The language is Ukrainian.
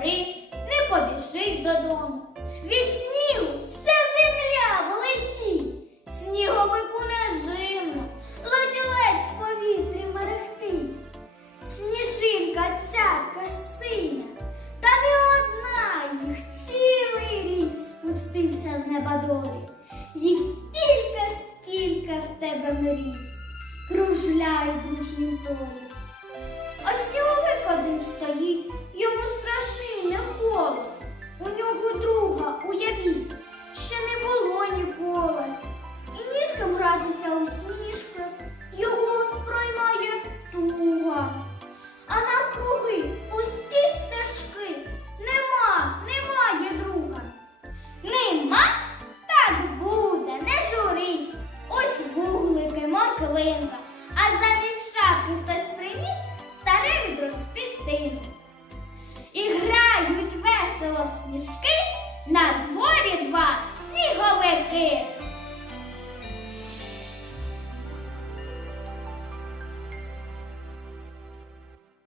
сніг додому. Від снігу вся земля блищить, сніговику не зимно, ледь-ледь в повітрі мерехтить. Сніжинка цятка синя, та не одна їх цілий рік спустився з неба долі. Їх стільки, скільки в тебе мрій, кружляють дружнім полі. Морквинка, а замість шапки хтось приніс відро з підтину. І грають весело в сніжки на